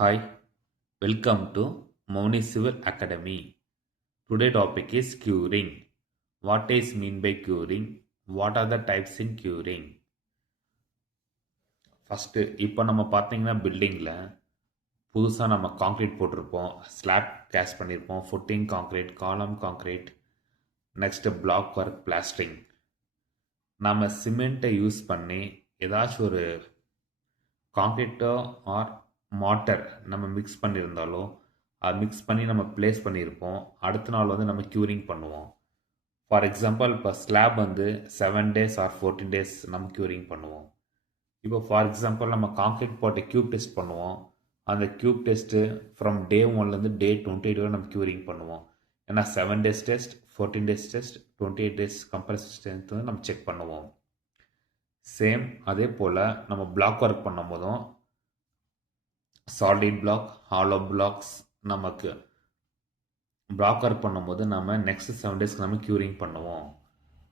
Hi, welcome to Mouni Civil Academy. Today topic is curing. What is mean by curing? What are the types in curing? First இப்போ நம்ம பார்த்தீங்கன்னா பில்டிங்கில் புதுசாக நம்ம concrete போட்டிருப்போம், slab case பண்ணியிருப்போம், footing concrete, காலம் concrete, next black work, plastering. நம்ம சிமெண்ட்டை யூஸ் பண்ணி ஏதாச்சும் ஒரு காங்க்ரீட்டோ ஆர் மாட்டர் நம்ம மிக்ஸ் பண்ணியிருந்தாலோ அது மிக்ஸ் பண்ணி நம்ம ப்ளேஸ் பண்ணியிருப்போம். அடுத்த நாள் வந்து நம்ம க்யூரிங் பண்ணுவோம். ஃபார் எக்ஸாம்பிள் இப்போ ஸ்லாப் வந்து 7 days ஆர் 14 days நம்ம க்யூரிங் பண்ணுவோம். இப்போ ஃபார் எக்ஸாம்பிள் நம்ம காங்க்ரீட் போட்டு க்யூப் டெஸ்ட் பண்ணுவோம். அந்த க்யூப் டெஸ்ட்டு ஃப்ரம் டே 1லேருந்து டே 28 வரை நம்ம க்யூரிங் பண்ணுவோம். ஏன்னா 7 days test, 14 days test, 28 days compressive strength வந்து நம்ம செக் பண்ணுவோம். சேம் அதே போல் நம்ம பிளாக் ஒர்க் பண்ணும் போதும் சாலிட் பிளாக், ஹாலோ பிளாக்ஸ் நமக்கு பிளாக் ஒர்க் பண்ணும்போது நம்ம நெக்ஸ்ட் 7 daysக்கு நம்ம க்யூரிங் பண்ணுவோம்.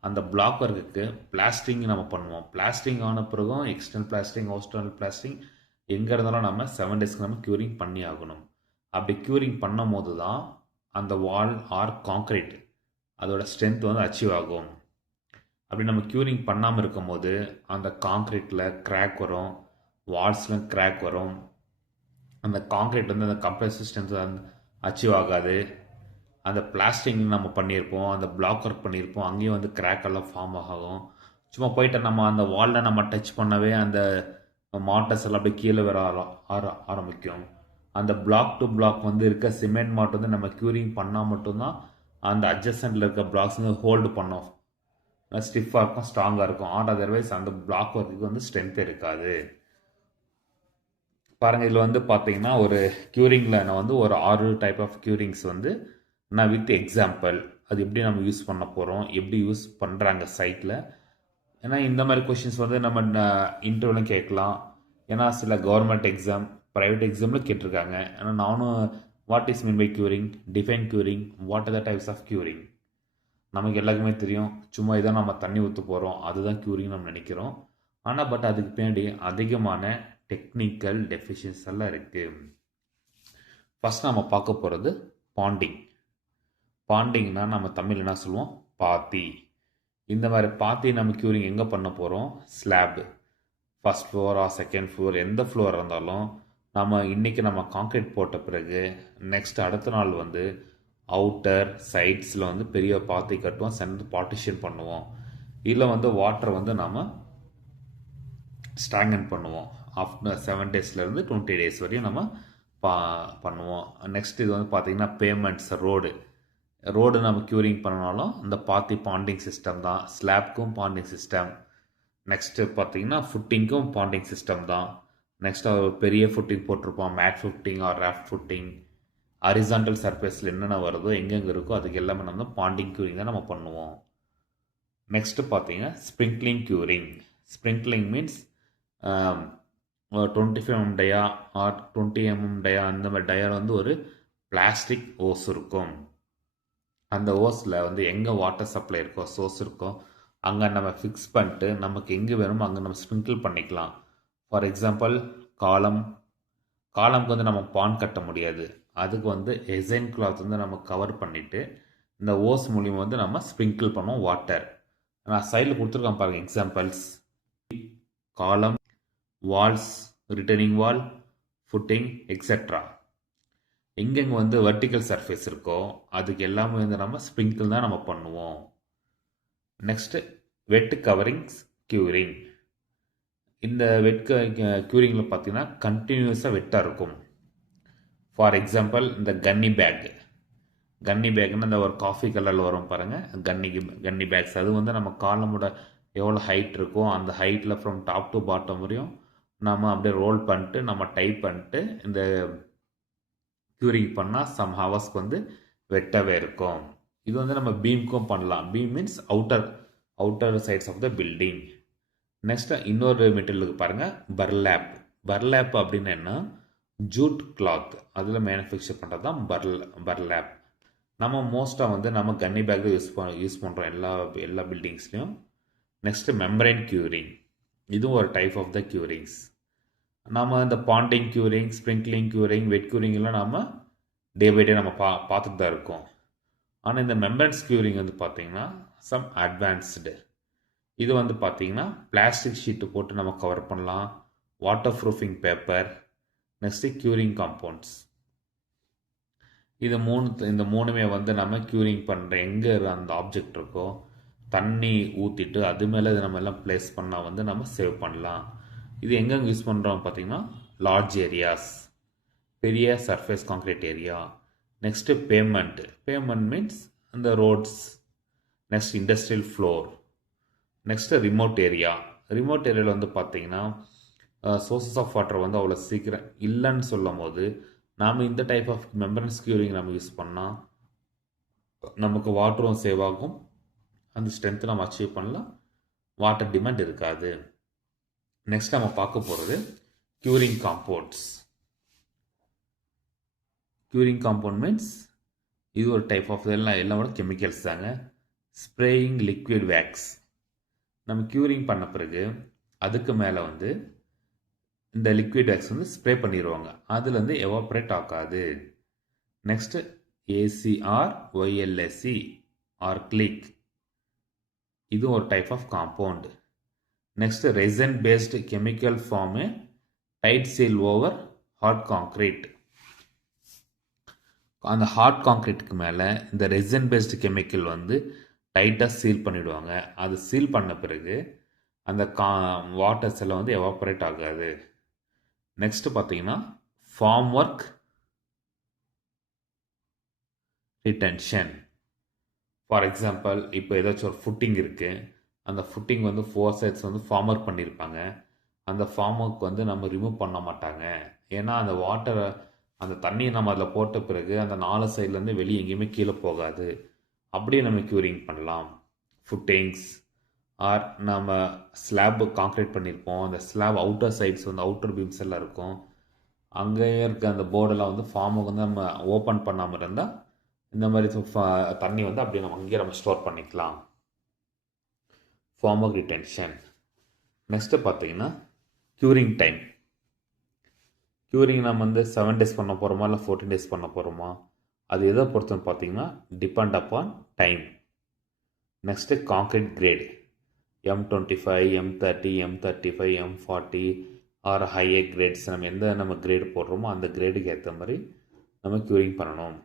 அந்த பிளாக் ஒர்க்குக்கு பிளாஸ்டிங் நம்ம பண்ணுவோம். பிளாஸ்டிங் ஆன பிறகும் எக்ஸ்டர்னல் பிளாஸ்டிங், எக்ஸ்டர்னல் பிளாஸ்டிங் எங்கே இருந்தாலும் நம்ம 7 daysக்கு நம்ம க்யூரிங் பண்ணி ஆகணும். அப்படி க்யூரிங் பண்ணும் போது தான் அந்த வால் ஆர் காங்க்ரீட் அதோட ஸ்ட்ரென்த் வந்து அச்சீவ் ஆகும். அப்படி நம்ம க்யூரிங் பண்ணாமல் இருக்கும் போது அந்த காங்க்ரீட்டில் கிராக் வரும், வால்ஸ்லையும் கிராக் வரும். அந்த காங்க்ரீட் வந்து அந்த கம்ப்ரசிவ் ஸ்ட்ரென்த் அச்சீவ் ஆகாது. அந்த பிளாஸ்டிங் நம்ம பண்ணியிருப்போம், அந்த பிளாக் ஒர்க் பண்ணியிருப்போம், அங்கேயும் வந்து கிராக் எல்லாம் ஃபார்ம் ஆகும். சும்மா போயிட்டு நம்ம அந்த வாலில் நம்ம டச் பண்ணவே அந்த மாட்டர்ஸ் எல்லாம் அப்படியே கீழே வர ஆரம்பிக்கும். அந்த பிளாக் டு பிளாக் வந்து இருக்க சிமெண்ட் மாட் வந்து நம்ம க்யூரிங் பண்ணால் மட்டும்தான் அந்த அட்ஜஸ்டன்ட்டில் இருக்க பிளாக்ஸ் வந்து ஹோல்டு பண்ணோம், ஸ்டிஃபாக இருக்கும், ஸ்ட்ராங்காக இருக்கும். ஆர் அதர்வைஸ் அந்த பிளாக் ஒர்க்குக்கு வந்து ஸ்ட்ரென்த் இருக்காது. பாருங்கள், இதில் வந்து பார்த்தீங்கன்னா ஒரு க்யூரிங்கில் நான் வந்து ஒரு 6 டைப் ஆஃப் க்யூரிங்ஸ் வந்து நான் வித் எக்ஸாம்பிள் அது எப்படி நம்ம யூஸ் பண்ண போகிறோம், எப்படி யூஸ் பண்ணுறாங்க சைட்டில். ஏன்னா இந்த மாதிரி கொஷின்ஸ் வந்து நம்ம இன்டர்வியூலும் கேட்கலாம். ஏன்னா சில கவர்மெண்ட் எக்ஸாம், ப்ரைவேட் எக்ஸாமில் கேட்டிருக்காங்க. ஏன்னா நானும் what is mean by curing, define curing, what are the types of curing நமக்கு எல்லாருக்குமே தெரியும். சும்மா இதான் நம்ம தண்ணி ஊற்ற போகிறோம், அதுதான் க்யூரிங் நம்ம நினைக்கிறோம். ஆனால் பட் அதுக்கு பின்னாடி அதிகமான டெக்னிக்கல் டெஃபிஷியன்ஸ் எல்லாம் இருக்குது. ஃபஸ்ட் நம்ம பார்க்க போகிறது பாண்டிங். பாண்டிங்னா நம்ம தமிழ் என்ன சொல்லுவோம், பாத்தி. இந்த மாதிரி பாத்தி நம்ம க்யூரிங் எங்கே பண்ண போகிறோம், slab, first Flora second floor எந்த ஃப்ளோர் இருந்தாலும் நம்ம இன்றைக்கி நம்ம காங்க்ரீட் போட்ட பிறகு நெக்ஸ்ட் அடுத்த நாள் வந்து அவுட்டர் சைட்ஸில் வந்து பெரிய பாத்தி கட்டுவோம், சென்டர் பார்ட்டிஷன் பண்ணுவோம். இதில் வந்து வாட்டர் வந்து நம்ம ஸ்டாங்கன் பண்ணுவோம். ஆஃப்டர் 7 daysலேருந்து 20 days வரையும் நம்ம பண்ணுவோம். நெக்ஸ்ட் இது வந்து பார்த்திங்கன்னா பேமெண்ட்ஸ், ரோடு நம்ம க்யூரிங் பண்ணனாலும் இந்த பாத்தி பாண்டிங் சிஸ்டம் தான். ஸ்லாப்க்கும் பாண்டிங் சிஸ்டம். நெக்ஸ்ட்டு பார்த்திங்கன்னா ஃபுட்டிங்க்கும் பாண்டிங் சிஸ்டம் தான். நெக்ஸ்ட் ஒரு பெரிய ஃபுட்டிங் போட்டிருப்போம், mat footing or raft footing. Horizontal சர்ஃபேஸில் என்னென்ன வருதோ எங்கெங்கே இருக்கோ அதுக்கு எல்லாமே நம்ம பாண்டிங் க்யூரிங் தான் நம்ம பண்ணுவோம். நெக்ஸ்ட்டு பார்த்தீங்கன்னா sprinkling curing. Sprinkling means 25 mm dia or 20 mm dia, அந்த மாதிரி டயாவில் வந்து ஒரு பிளாஸ்டிக் ஓஸ் இருக்கும். அந்த ஓஸில் வந்து எங்கே வாட்டர் சப்ளை இருக்கோ, சோர்ஸ் இருக்கோ, அங்கே நம்ம ஃபிக்ஸ் பண்ணிட்டு நமக்கு எங்கே வேணுமோ அங்கே நம்ம ஸ்ப்ரிங்கிள் பண்ணிக்கலாம். ஃபார் எக்ஸாம்பிள் காலம்க்கு வந்து நம்ம பான் கட்ட முடியாது. அதுக்கு வந்து எசைன் கிளாத் வந்து நம்ம கவர் பண்ணிவிட்டு இந்த ஓஸ் மூலியமாக வந்து நம்ம ஸ்ப்ரிங்கிள் பண்ணுவோம் வாட்டர். நான் சைடில் கொடுத்துருக்கேன் பாருங்கள் எக்ஸாம்பிள்ஸ். காலம், வால்ஸ், ரிட்டர்னிங் வால், ஃபுட்டிங் எக்ஸெட்ரா. எங்கெங்கே வந்து வெர்டிக்கல் சர்ஃபேஸ் இருக்கோ அதுக்கு எல்லாமே வந்து நம்ம ஸ்ப்ரிங்கிள் தான் நம்ம பண்ணுவோம். நெக்ஸ்ட்டு வெட் கவரிங்ஸ் க்யூரிங். இந்த வெட் க்யூரிங்கில் பார்த்தீங்கன்னா கண்டினியூஸாக வெட்டாக இருக்கும். ஃபார் எக்ஸாம்பிள் இந்த கன்னி பேக்னு அந்த ஒரு காஃபி கலரில் வரும் பாருங்கள், கன்னி பேக்ஸ். அது வந்து நம்ம காலமோட எவ்வளோ ஹைட் இருக்கோ அந்த ஹைட்டில் ஃப்ரம் டாப் டு பாட்டம் வரையும் நம்ம அப்படியே ரோல் பண்ணிட்டு நம்ம டைப் பண்ணிட்டு இந்த க்யூரிங் பண்ணால் சம் ஹவர்ஸ்க்கு வந்து வெட்டவே இருக்கும். இது வந்து நம்ம பீம்க்கும் பண்ணலாம். Beam means outer sides of the building. Next இன்னொரு மெட்டீரியலுக்கு பாருங்கள், பர்லேப் அப்படின்னு என்ன, ஜூட் கிளாத் அதில் மேனுஃபேக்சர் பண்ணுறது தான் பர்லேப். நம்ம மோஸ்ட்டாக வந்து நம்ம கன்னி பேக் தான் யூஸ் பண்ணுறோம் எல்லா பில்டிங்ஸ்லையும். Next membrane curing. இதுவும் ஒரு டைப் ஆஃப் த க்யூரிங்ஸ். நாம் இந்த பாண்டிங் க்யூரிங், ஸ்ப்ரிங்க்லிங் க்யூரிங், வெட் க்யூரிங் எல்லாம் நாம் டே பை டே நம்ம பார்த்துட்டு தான் இருக்கோம். ஆனால் இந்த மெம்பரன்ஸ் க்யூரிங் வந்து பார்த்திங்கன்னா சம் அட்வான்ஸ்டு. இது வந்து பார்த்திங்கன்னா பிளாஸ்டிக் ஷீட்டு போட்டு நம்ம கவர் பண்ணலாம், water proofing paper, next curing compounds. இந்த மூணுமே வந்து நம்ம க்யூரிங் பண்ணுற எங்கே அந்த ஆப்ஜெக்ட் இருக்கோ தண்ணி ஊற்றிட்டு அது மேலே இது நம்ம எல்லாம் ப்ளேஸ் பண்ணால் வந்து நம்ம சேவ் பண்ணலாம். இது எங்கெங்கே யூஸ் பண்ணுறோம் பார்த்திங்கன்னா லார்ஜ் ஏரியாஸ், பெரிய surface concrete area, next pavement means இந்த roads, next industrial floor, next remote ஏரியாவில் வந்து பார்த்திங்கன்னா சோர்சஸ் ஆஃப் வாட்டர் வந்து அவ்வளோ சீக்கிரம் இல்லைன்னு சொல்லும் போது நாம் இந்த டைப் ஆஃப் மெம்பரன்ஸ் க்யூரிங் நம்ம யூஸ் பண்ணால் நமக்கு வாட்டரும் சேவ் ஆகும், அந்த ஸ்ட்ரென்த்தை நம்ம அச்சீவ் பண்ணலாம், வாட்டர் டிமாண்ட் இருக்காது. நெக்ஸ்ட் நம்ம பார்க்க போகிறது curing compounds. Curing compound means இது ஒரு டைப் ஆஃப் எல்லாமே கெமிக்கல்ஸ் தாங்க. Spraying liquid wax. நம்ம க்யூரிங் பண்ண பிறகு அதுக்கு மேலே வந்து இந்த லிக்விட் வேக்ஸ் வந்து ஸ்ப்ரே பண்ணிடுவாங்க, அதுலேருந்து எவாப்ரேட் ஆகாது. Next ACR YLSC or click, இது ஒரு type of compound. Next resin based chemical form tight seal over hard concrete. அந்த ஹார்ட் கான்க்ரீட்டுக்கு மேலே இந்த ரெசன் பேஸ்டு கெமிக்கல் வந்து டைட்டாக சீல் பண்ணிவிடுவாங்க. அது சீல் பண்ண பிறகு அந்த வாட்டர்ஸ் எல்லாம் வந்து எவாப்ரேட் ஆகாது. நெக்ஸ்ட் பார்த்தீங்கன்னா formwork retention. For example இப்போ ஏதாச்சும் ஒரு ஃபுட்டிங் இருக்குது, அந்த ஃபுட்டிங் வந்து 4 சைட்ஸ் வந்து ஃபார்மர் பண்ணியிருப்பாங்க, அந்த ஃபார்மருக்கு வந்து நம்ம ரிமூவ் பண்ண மாட்டாங்க. ஏன்னா அந்த வாட்டரை அந்த தண்ணியை நம்ம அதில் போட்ட பிறகு அந்த 4 சைட்லேருந்து வெளியே எங்கேயுமே கீழே போகாது. அப்படியே நம்ம க்யூரிங் பண்ணலாம். ஃபுட்டிங்ஸ் ஆர் நம்ம ஸ்லாப் கான்க்ரீட் பண்ணியிருப்போம், அந்த ஸ்லாப் அவுட்டர் சைட்ஸ் வந்து அவுட்டர் பீம்ஸ் எல்லாம் இருக்கும், அங்கேயே இருக்க அந்த போர்டெல்லாம் வந்து ஃபார்முக்கு வந்து நம்ம ஓப்பன் பண்ணாமல் இருந்தால் இந்த மாதிரி தண்ணி வந்து அப்படியே நம்ம அங்கேயே நம்ம ஸ்டோர் பண்ணிக்கலாம். Form of retention. நெக்ஸ்ட்டு பார்த்தீங்கன்னா க்யூரிங் டைம். க்யூரிங் நம்ம வந்து 7 days பண்ண போகிறோமா இல்லை 14 days பண்ண போகிறோமா, அது எதை பொறுத்துன்னு பார்த்தீங்கன்னா depend upon time. Next concrete grade, M25, M30, M35, M40 or higher grades, நம்ம கிரேடு போடுறோமோ அந்த கிரேடுக்கு ஏற்ற மாதிரி நம்ம க்யூரிங் பண்ணணும்.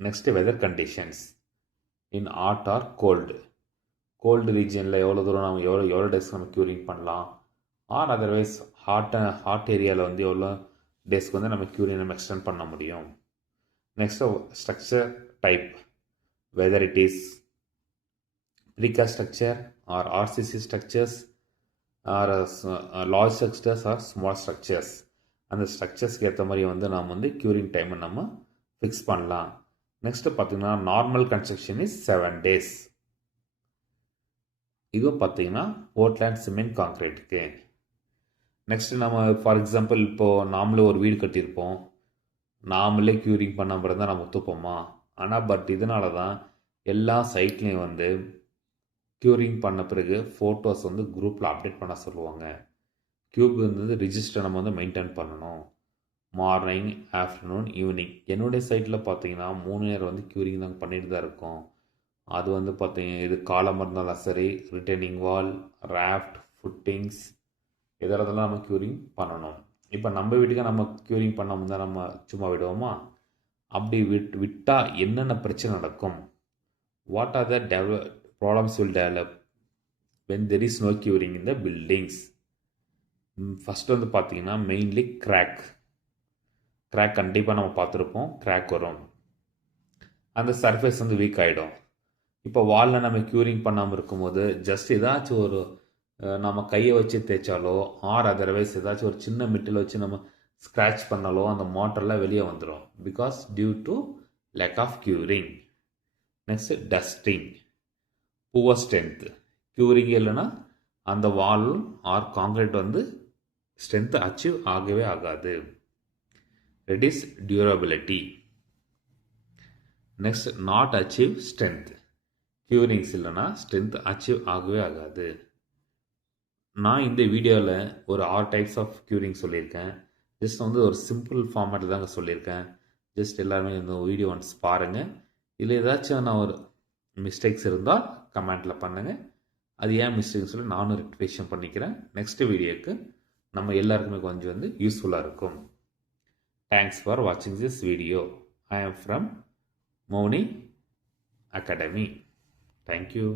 Next weather conditions in hot or cold ரீஜனில் எவ்வளோ தூரம் நம்ம எவ்வளோ டேஸ்க்கு நம்ம க்யூரிங் பண்ணலாம், ஆர் அதர்வைஸ் ஹாட் ஏரியாவில் வந்து எவ்வளோ டேஸ்க்கு வந்து நம்ம க்யூரிங் நம்ம எக்ஸ்டெண்ட் பண்ண முடியும். Next structure type, whether it is precast structure or RCC structures or large structures or small structures. அந்த ஸ்ட்ரக்சர்ஸ்க்கு ஏற்ற மாதிரி வந்து நாம் வந்து க்யூரிங் டைமை நம்ம ஃபிக்ஸ் பண்ணலாம். நெக்ஸ்ட்டு பார்த்தீங்கன்னா நார்மல் கன்ஸ்ட்ரக்ஷன் இஸ் 7 days. இதுவும் பார்த்தீங்கன்னா போர்ட்லேண்ட் சிமெண்ட் கான்க்ரீட்டுக்கு. நெக்ஸ்ட்டு நம்ம ஃபார் எக்ஸாம்பிள் இப்போது நாமளே ஒரு வீடு கட்டியிருப்போம், நாமளே க்யூரிங் பண்ண பிறகு தான் நம்ம ஒத்துப்போமா. ஆனால் பட் இதனால தான் எல்லா சைட்லேயும் வந்து க்யூரிங் பண்ண பிறகு ஃபோட்டோஸ் வந்து குரூப்பில் அப்டேட் பண்ண சொல்லுவாங்க. க்யூப் வந்து ரிஜிஸ்டர் நம்ம வந்து மெயின்டைன் பண்ணணும், மார்னிங், ஆஃப்டர்நூன், ஈவினிங். என்னுடைய சைட்டில் பார்த்தீங்கன்னா 3 நேரம் வந்து க்யூரிங் நாங்கள் பண்ணிட்டு தான் இருக்கோம். அது வந்து பார்த்தீங்கன்னா இது காலம் இருந்தாலும் சரி, ரிட்டர்னிங் வால், ராஃப்ட், ஃபுட்டிங்ஸ், இதெல்லாம் நம்ம க்யூரிங் பண்ணணும். இப்போ நம்ம வீட்டுக்கு நம்ம க்யூரிங் பண்ண முன்னாடி நம்ம சும்மா விடுவோமா? அப்படி விட்டால் என்னென்ன பிரச்சனை நடக்கும், what are the problems will develop when there is no curing in the buildings. First வந்து பார்த்தீங்கன்னா மெயின்லி கிராக் கண்டிப்பாக நம்ம பார்த்துருப்போம், கிராக் வரும், அந்த சர்ஃபேஸ் வந்து வீக் ஆகிடும். இப்போ வாலில் நம்ம க்யூரிங் பண்ணாமல் இருக்கும்போது ஜஸ்ட் ஏதாச்சும் ஒரு நம்ம கையை வச்சு தேய்ச்சாலோ ஆர் அதர்வைஸ் ஏதாச்சும் ஒரு சின்ன மெட்டீரியல் வச்சு நம்ம ஸ்க்ராட்ச் பண்ணாலோ அந்த மோட்டர்லாம் வெளியே வந்துடும், because due to lack of curing. Next dusting, poor strength. Curing இல்லைன்னா அந்த வால் ஆர் கான்க்ரீட் வந்து ஸ்ட்ரென்த்து அச்சீவ் ஆகவே ஆகாது. Reduce durability. Next not achieve strength. Curings இல்லைன்னா ஸ்ட்ரென்த் அச்சீவ் ஆகவே ஆகாது. நான் இந்த வீடியோவில் ஒரு 6 டைப்ஸ் ஆஃப் க்யூரிங் சொல்லியிருக்கேன். ஜஸ்ட் வந்து ஒரு சிம்பிள் ஃபார்மேட்டில் தாங்க சொல்லியிருக்கேன். ஜஸ்ட் எல்லாருமே இந்த வீடியோ ஒன்ஸ் பாருங்கள். இதில் ஏதாச்சும் நான் ஒரு மிஸ்டேக்ஸ் இருந்தால் கமெண்ட்டில் பண்ணுங்கள். அது ஏன் மிஸ்டேக்னு சொல்லி நானும் ரெக்டிஃபிகேஷன் பண்ணிக்கிறேன். நெக்ஸ்ட் வீடியோக்கு நம்ம எல்லாருக்குமே கொஞ்சம் வந்து யூஸ்ஃபுல்லாக இருக்கும். தேங்க்ஸ் ஃபார் வாட்சிங் this video. I am from Mouni Academy. Thank you.